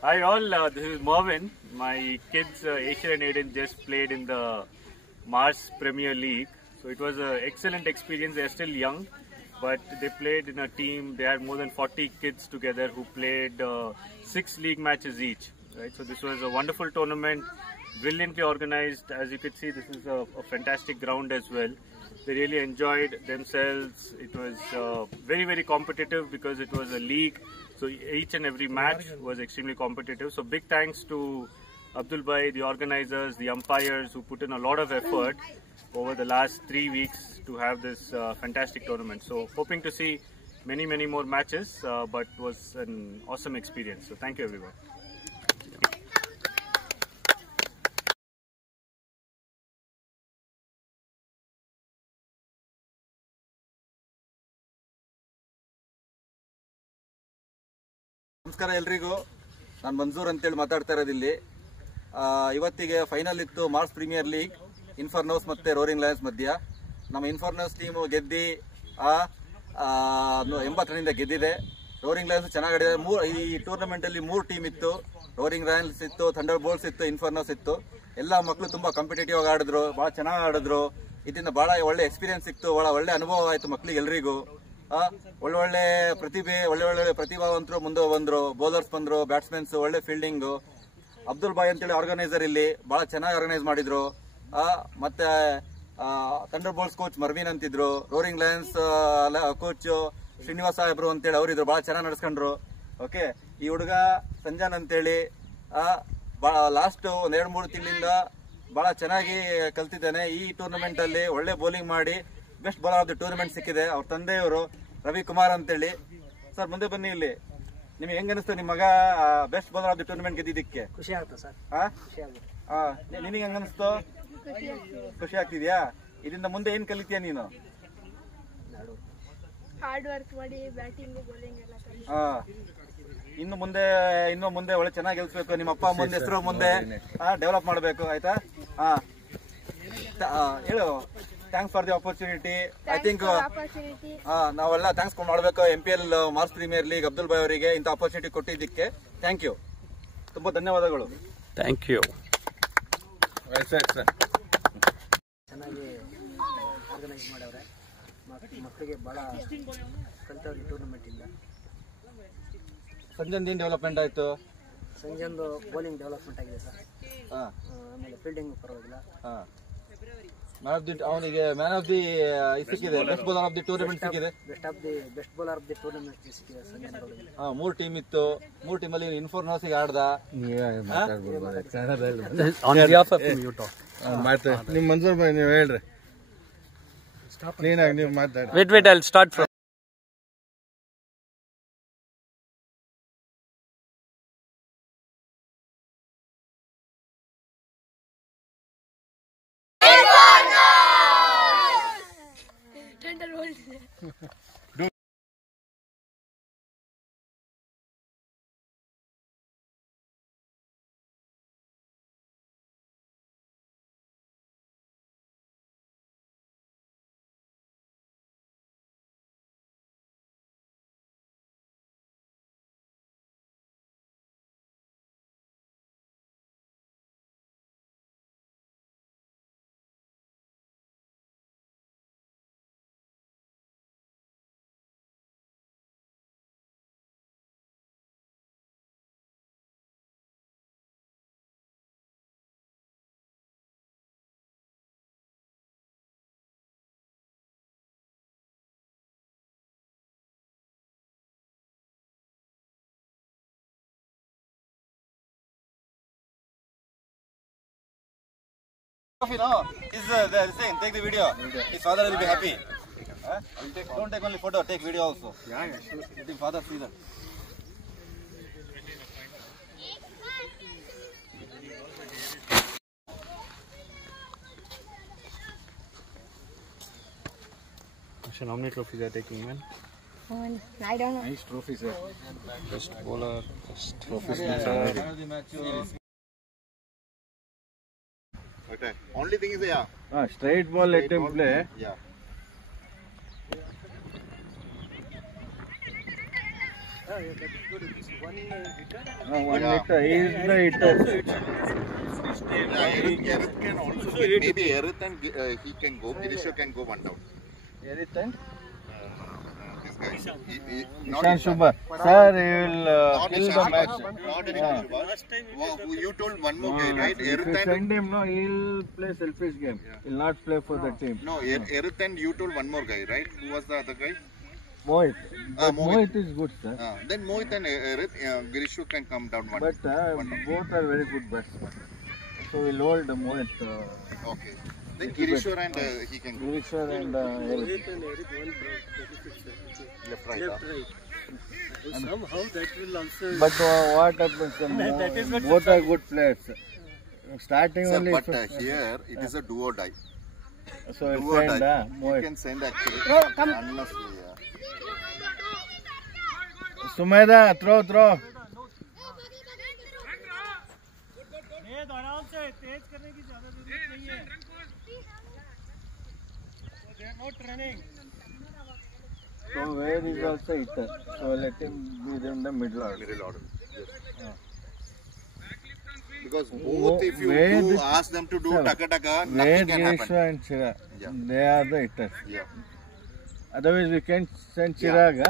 Hi all, this is Mervin. My kids, Asia and Aiden, just played in the Mars Premier League. So it was an excellent experience. They are still young, but they played in a team. They had more than 40 kids together who played 6 league matches each. Right. So this was a wonderful tournament, brilliantly organized. As you could see, this is a fantastic ground as well. They really enjoyed themselves. It was very, very competitive because it was a league. So each and every match was extremely competitive. So big thanks to Abdul Bhai, the organizers, the umpires who put in a lot of effort over the last 3 weeks to have this fantastic tournament. So hoping to see many, many more matches, but it was an awesome experience. So thank you everyone. ನಮಸ್ಕಾರ ಎಲ್ರಿಗೂ. ನಾನು ಮಂಜೂರ್ ಅಂತೇಳಿ ಮಾತಾಡ್ತಾ ಇರೋದಿಲ್ಲಿ. ಇವತ್ತಿಗೆ final ಇತ್ತು Mars premier league ಇನ್ಫರ್ನೋಸ್ ಮತ್ತು roaring Lions ಮಧ್ಯ. ನಮ್ಮ ಇನ್ಫರ್ನೋಸ್ ಟೀಮು ಗೆದ್ದು 80 ರನ್ನಿಂದ ಗೆದ್ದಿದೆ. ರೋರಿಂಗ್ ಲಯನ್ಸ್ ಚೆನ್ನಾಗಿ ಆಡಿದೆ. ಈ ಟೂರ್ನಮೆಂಟಲ್ಲಿ 3 ಟೀಮ್ ಇತ್ತು. ರೋರಿಂಗ್ ಲಯನ್ಸ್ ಇತ್ತು, ಥಂಡರ್ ಬೋಲ್ಟ್ಸ್ ಇತ್ತು, ಇನ್ಫರ್ನೋಸ್ ಇತ್ತು. ಎಲ್ಲ ಮಕ್ಕಳು ತುಂಬ ಕಾಂಪಿಟೇಟಿವ್ ಆಗಿ ಆಡಿದ್ರು, ಭಾಳ ಚೆನ್ನಾಗಿ ಆಡಿದ್ರು. ಇದರಿಂದ ಭಾಳ ಒಳ್ಳೆ ಎಕ್ಸ್ಪೀರಿಯನ್ಸ್ ಸಿಕ್ತು, ಭಾಳ ಒಳ್ಳೆ ಅನುಭವ ಆಯಿತು ಮಕ್ಕಳಿಗೆ ಎಲ್ರಿಗೂ. ಒಳ್ಳೊಳ್ಳೆ ಒಳ್ಳೆ ಪ್ರತಿಭಾವಂತರು ಮುಂದೆ ಬಂದ್ರು, ಬೌಲರ್ಸ್ ಬಂದ್ರು, ಬ್ಯಾಟ್ಸ್ಮನ್ಸ್, ಒಳ್ಳೆ ಫೀಲ್ಡಿಂಗು. ಅಬ್ದುಲ್ ಭಾಯ್ ಅಂತೇಳಿ ಆರ್ಗನೈಸರ್ ಇಲ್ಲಿ ಭಾಳ ಚೆನ್ನಾಗಿ ಆರ್ಗನೈಸ್ ಮಾಡಿದ್ರು. ಮತ್ತೆ ಥಂಡರ್ ಬೋಲ್ಟ್ಸ್ ಕೋಚ್ ಮರ್ವೀನ್ ಅಂತಿದ್ರು, ರೋರಿಂಗ್ ಲಯನ್ಸ್ ಕೋಚ್ ಶ್ರೀನಿವಾಸ ಸಾಹೇಬ್ರು ಅಂತೇಳಿ ಅವರಿದ್ರು, ಭಾಳ ಚೆನ್ನಾಗಿ ನಡೆಸ್ಕೊಂಡ್ರು. ಓಕೆ, ಈ ಹುಡುಗ ಸಂಜಾನ್ ಅಂತೇಳಿ ಲಾಸ್ಟ್ 1-2-3 ತಿಂಗಳಿಂದ ಭಾಳ ಚೆನ್ನಾಗಿ ಕಲ್ತಿದ್ದಾನೆ. ಈ ಟೂರ್ನಮೆಂಟ್ ಅಲ್ಲಿ ಒಳ್ಳೆ ಬೌಲಿಂಗ್ ಮಾಡಿ best bowler of the tournament ಸಿಕ್ಕಿದೆ. ಅವ್ರ ತಂದೆಯವರು ರವಿಕುಮಾರ್ ಅಂತೇಳಿ. ಸರ್ ಮುಂದೆ ಬನ್ನಿ. ಇಲ್ಲಿ ನಿಮ್ಗೆ ಹೆಂಗ ಅನಿಸ್ತು ನಿಮ್ಮ ಮಗ best bowler of the tournament ಗೆದ್ದಿದ್ದಕ್ಕೆ? ಖುಷಿ ಆಗುತ್ತೆ ಸರ್. ನಿನಗೆ ಹೆಂಗ ಅನಿಸ್ತು? ಖುಷಿ ಆಗ್ತಿದ್ಯಾ? ಇದರಿಂದ ಮುಂದೆ ಏನ್ ಕಲಿತೀಯ ನೀನು? ಹಾರ್ಡ್ ವರ್ಕ್ ಮಾಡಿ ಬ್ಯಾಟಿಂಗ್ ಬೌಲಿಂಗ್ ಎಲ್ಲ ಕಲಿ. ಇನ್ನು ಮುಂದೆ ಒಳ್ಳೆ ಚೆನ್ನಾಗಿ ಗೆಲ್ಸ್ಬೇಕು. ನಿಮ್ಮ ಅಪ್ಪ ಮುಂದೆ ಹೆಸರು ಮುಂದೆ ಡೆವಲಪ್ ಮಾಡಬೇಕು. ಆಯ್ತಾ? ಹೇಳು. Thanks for the opportunity. I think ನಾವೆಲ್ಲ ಥ್ಯಾಂಕ್ಸ್ ಮಾಡಬೇಕು MPL Mars premier league Abdul ಭಾಯ್ ಅವರಿಗೆ ಇಂಥ ಆಪರ್ಚುನಿಟಿ ಕೊಟ್ಟಿದ್ದಕ್ಕೆ. ಥ್ಯಾಂಕ್ ಯು, ತುಂಬಾ ಧನ್ಯವಾದಗಳು. Thank you. ಚೆನ್ನಾಗಿ ಆರ್ಗನೈಸ್ ಮಾಡವ್ರೆ. ಮಕ್ಕಳಿಗೆ ಭಾಳ ಕಲಿತವ್ರಿಗೆ ಟೂರ್ನಮೆಂಟ್ ಇಂದ. ಸಂಜನ್ ಏನ್ ಡೆವಲಪ್ಮೆಂಟ್ ಆಯ್ತು? ಸಂಜೆಂದು ಬೌಲಿಂಗ್ ಡೆವಲಪ್ಮೆಂಟ್ ಆಗಿದೆ ಸರ್. ಆಮೇಲೆ ಫೀಲ್ಡಿಂಗ್ ಪರವಾಗಿಲ್ಲ. ಅವನಿಗೆ ಮ್ಯಾನ್ ಆಫ್ ದಿ ಸಿಕ್ಕಿದೆ, best bowler of the tournament ಸಿಕ್ಕಿದೆ. Best bowler of the tournament ಸಿಕ್ಕಿದೆ ಸಂಜಯ್ ಗೌಡ್ಗೆ. 3 ಟೀಮ್ ಇತ್ತು. 3 ಟೀಮಲ್ಲಿ ಇನ್ಫೋರ್ನೋಸಿಗೆ ಆಡ್ದ. ನಿಮ್ ಮಂಜೂರ್ ಭಾಯ್ ನೀವು ಹೇಳ್ರಿ. ಕ್ಲೀನಾಗಿ ನೀವು ಮಾತಾಡಿ. Wait, I'll start from. Thunder Bolts. No, take the video. His father will be happy. Don't take only photo, take video also. Let his father see that. How many trophies are taking, man? I don't know. Nice trophies, sir. Best bowler, best trophies. Okay. Only thing is, Straight ball, let him play. Yeah. One hitter. He is the hitter. Erith can also maybe Erith and he can go. Girisha can go one down. Erith and This guy. Ishan Subbar. Sir, he will Not kill the Ishan match. Subbar. Not Ishan Subbar. You told one more guy, right? If Erith you and send him, no, he will play selfish game. He will not play for the team. no, Erith and you told one more guy, right? Who was the other guy? Mohit. But Mohit. Mohit is good, sir. Then Mohit and Erith, Girishu can come down one. But both are very good batsmen. So we'll hold Mohit. Okay. Then Girishwar and he can go. Gurishwar and Erith. Left, right. Somehow that will also. But what happens? Both are good players. Starting Sir, only. but here it is a do or die. So Do it's or send, die. You Mohit. can send actually. Unless we, Sumeda, throw. आराम से तेज करने की ज्यादा जरूरत नहीं है they are not running So where is also hitter. So let him be in the middle order. middle order. Yes. Because both, if you Where do the- ask them to do Sir, taka taka, Where nothing can happen. Girishwar and Chirag, Yeah. they are the hitters. Yeah. Otherwise we can send Chirag.